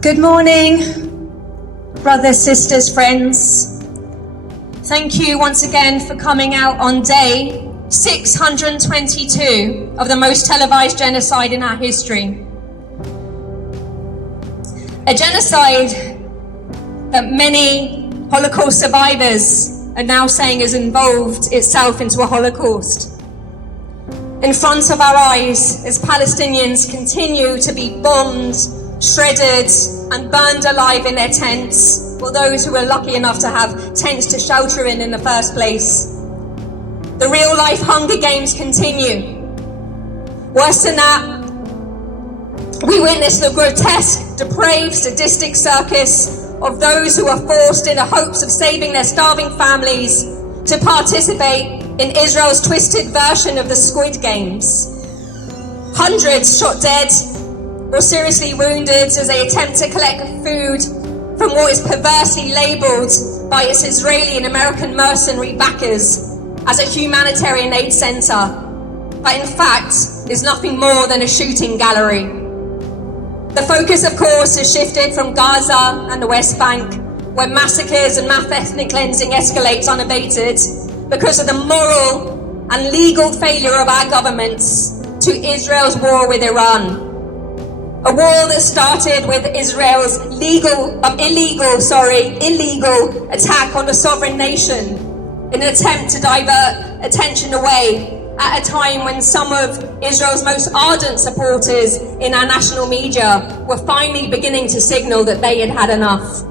Good morning, brothers, sisters, friends. Thank you once again for coming out on day 622 of the most televised genocide in our history. A genocide that many Holocaust survivors are now saying has involved itself into a Holocaust. In front of our eyes, as Palestinians continue to be bombed, shredded and burned alive in their tents, or those who were lucky enough to have tents to shelter in the first place. The real-life Hunger Games continue. Worse than that, we witness the grotesque, depraved, sadistic circus of those who are forced in the hopes of saving their starving families to participate in Israel's twisted version of the Squid Games. Hundreds shot dead or seriously wounded as they attempt to collect food from what is perversely labelled by its Israeli and American mercenary backers as a humanitarian aid centre, but in fact is nothing more than a shooting gallery. The focus, of course, has shifted from Gaza and the West Bank, where massacres and mass ethnic cleansing escalates unabated because of the moral and legal failure of our governments, to Israel's war with Iran. A war that started with Israel's illegal attack on a sovereign nation in an attempt to divert attention away at a time when some of Israel's most ardent supporters in our national media were finally beginning to signal that they had had enough.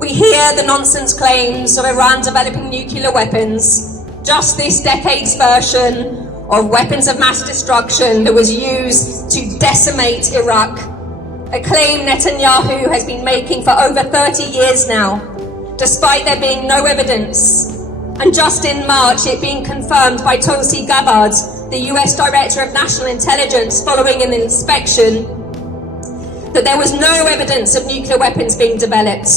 We hear the nonsense claims of Iran developing nuclear weapons, just this decade's version of weapons of mass destruction that was used to decimate Iraq, a claim Netanyahu has been making for over 30 years now, despite there being no evidence. And just in March, it being confirmed by Tulsi Gabbard, the US Director of National Intelligence, following an inspection, that there was no evidence of nuclear weapons being developed,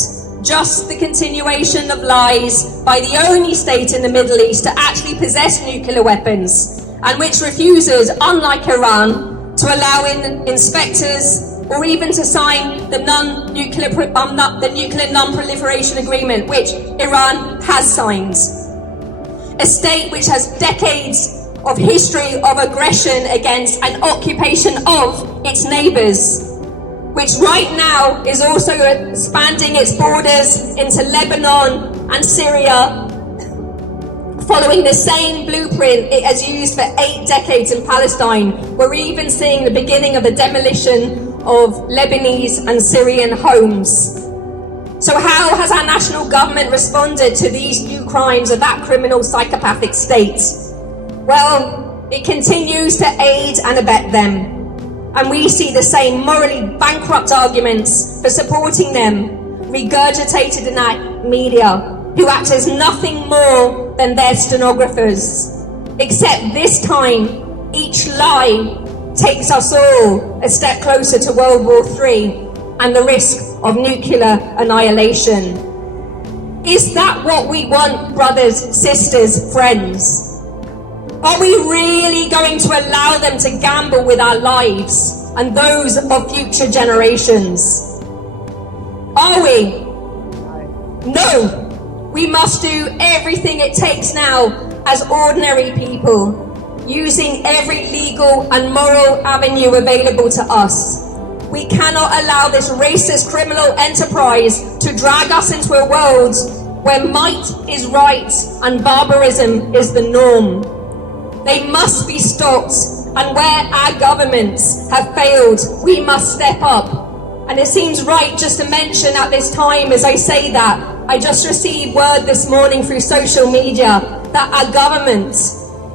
just the continuation of lies by the only state in the Middle East to actually possess nuclear weapons, and which refuses, unlike Iran, to allow in inspectors or even to sign the nuclear non-proliferation agreement, which Iran has signed. A state which has decades of history of aggression against and occupation of its neighbours, which right now is also expanding its borders into Lebanon and Syria, following the same blueprint it has used for 8 decades in Palestine. We're even seeing the beginning of the demolition of Lebanese and Syrian homes. So how has our national government responded to these new crimes of that criminal psychopathic state? Well, it continues to aid and abet them. And we see the same morally bankrupt arguments for supporting them regurgitated in our media, who act as nothing more than their stenographers. Except this time, each lie takes us all a step closer to World War III and the risk of nuclear annihilation. Is that what we want, brothers, sisters, friends? Are we really going to allow them to gamble with our lives and those of future generations? Are we? No. We must do everything it takes now as ordinary people, using every legal and moral avenue available to us. We cannot allow this racist criminal enterprise to drag us into a world where might is right and barbarism is the norm. They must be stopped, and where our governments have failed, we must step up. And it seems right just to mention at this time, as I say that, I just received word this morning through social media that our government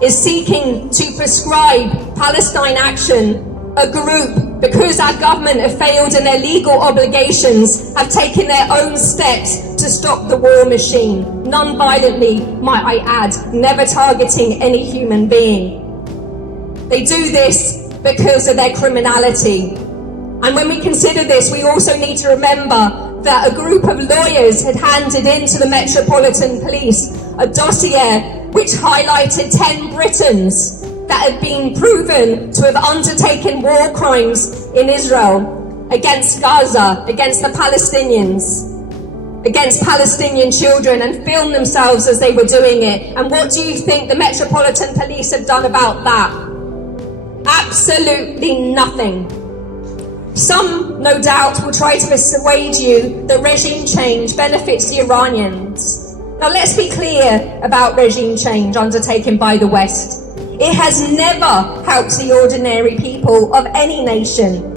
is seeking to prescribe Palestine Action, a group, because our government have failed in their legal obligations, have taken their own steps to stop the war machine, non-violently, might I add, never targeting any human being. They do this because of their criminality. And when we consider this, we also need to remember that a group of lawyers had handed in to the Metropolitan Police a dossier which highlighted 10 Britons that had been proven to have undertaken war crimes in Israel against Gaza, against the Palestinians, against Palestinian children, and filmed themselves as they were doing it. And what do you think the Metropolitan Police have done about that? Absolutely nothing. Some, no doubt, will try to persuade you that regime change benefits the Iranians. Now let's be clear about regime change undertaken by the West. It has never helped the ordinary people of any nation.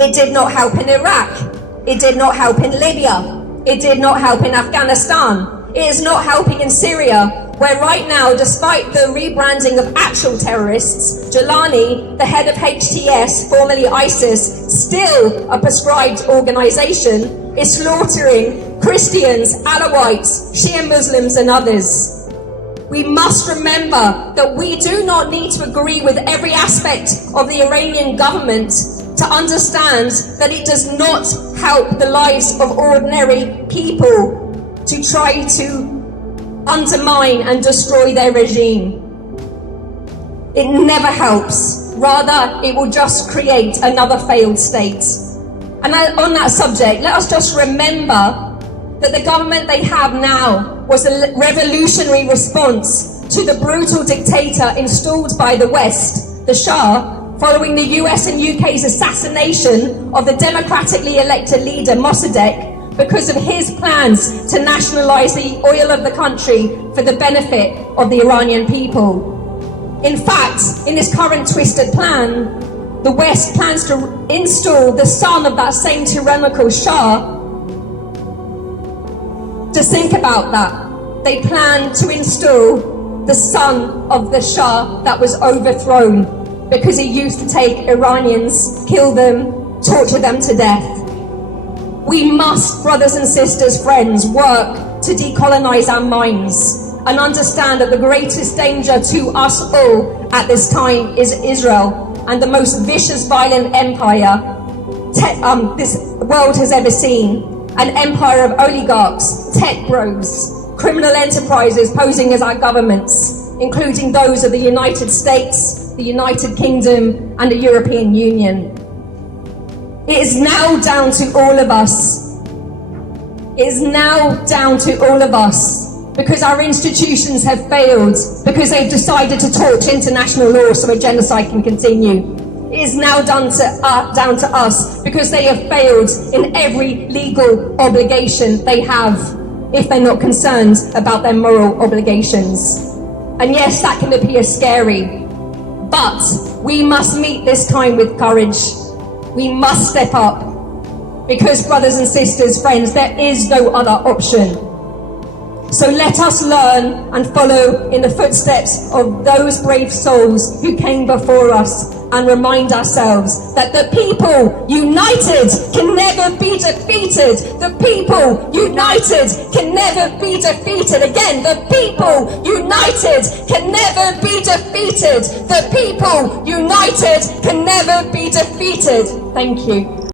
It did not help in Iraq. It did not help in Libya. It did not help in Afghanistan. It is not helping in Syria, where right now, despite the rebranding of actual terrorists, Jalani, the head of HTS, formerly ISIS, still a proscribed organization, is slaughtering Christians, Alawites, Shia Muslims and others. We must remember that we do not need to agree with every aspect of the Iranian government to understand that it does not help the lives of ordinary people to try to undermine and destroy their regime. It never helps. Rather, it will just create another failed state. And on that subject, let us just remember that the government they have now was a revolutionary response to the brutal dictator installed by the West, the Shah, following the US and UK's assassination of the democratically elected leader Mossadegh because of his plans to nationalize the oil of the country for the benefit of the Iranian people. In fact, in this current twisted plan, the West plans to install the son of that same tyrannical Shah. Just think about that. They plan to install the son of the Shah that was overthrown because he used to take Iranians, kill them, torture them to death. We must, brothers and sisters, friends, work to decolonize our minds and understand that the greatest danger to us all at this time is Israel and the most vicious, violent empire this world has ever seen. An empire of oligarchs, tech bros, criminal enterprises posing as our governments, including those of the United States, the United Kingdom, and the European Union. It is now down to all of us. It is now down to all of us, because our institutions have failed, because they've decided to torch international law so a genocide can continue. It is now down to us, because they have failed in every legal obligation they have, if they're not concerned about their moral obligations. And yes, that can appear scary, but we must meet this time with courage. We must step up, because brothers and sisters, friends, there is no other option. So let us learn and follow in the footsteps of those brave souls who came before us, and remind ourselves that the people united can never be defeated. The people united can never be defeated. Again, the people united can never be defeated. The people united can never be defeated. Thank you.